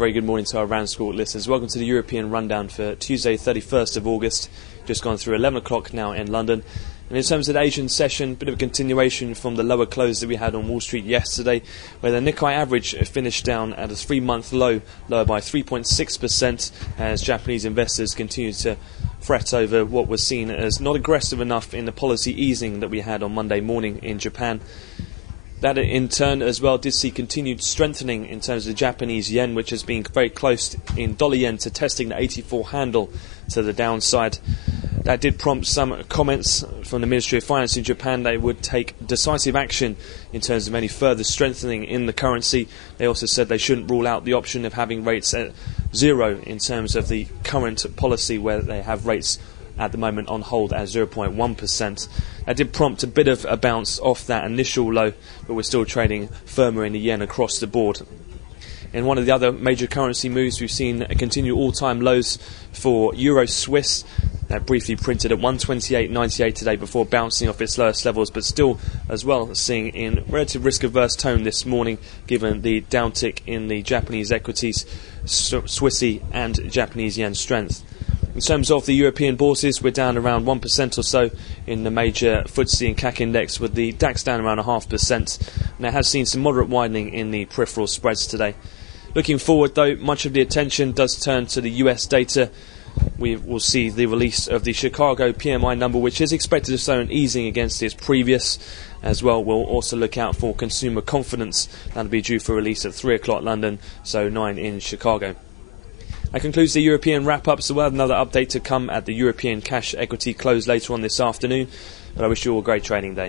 very good morning to our RANsquawk listeners. Welcome to the European Rundown for Tuesday 31st of August. Just gone through 11 o'clock now in London. And in terms of the Asian session, a bit of a continuation from the lower close that we had on Wall Street yesterday, where the Nikkei average finished down at a 3-month low, lower by 3.6%, as Japanese investors continue to fret over what was seen as not aggressive enough in the policy easing that we had on Monday morning in Japan. That in turn as well did see continued strengthening in terms of the Japanese yen, which has been very close in dollar yen to testing the 84 handle to the downside. That did prompt some comments from the Ministry of Finance in Japan. They would take decisive action in terms of any further strengthening in the currency. They also said they shouldn't rule out the option of having rates at zero in terms of the current policy, where they have rates at the moment on hold at 0.1%. That did prompt a bit of a bounce off that initial low, but we're still trading firmer in the yen across the board. In one of the other major currency moves, we've seen a continued all-time lows for Euro Swiss. That briefly printed at 128.98 today before bouncing off its lowest levels, but still as well seeing in relative risk-averse tone this morning, given the downtick in the Japanese equities, Swissy and Japanese yen strength. In terms of the European bourses, we're down around 1% or so in the major FTSE and CAC index, with the DAX down around 0.5%. And it has seen some moderate widening in the peripheral spreads today. Looking forward, though, much of the attention does turn to the US data. We will see the release of the Chicago PMI number, which is expected to show an easing against its previous. As well, we'll also look out for consumer confidence. That'll be due for release at 3 o'clock London, so 9 in Chicago. That concludes the European wrap-up, so we'll have another update to come at the European cash equity close later on this afternoon. But I wish you all a great trading day.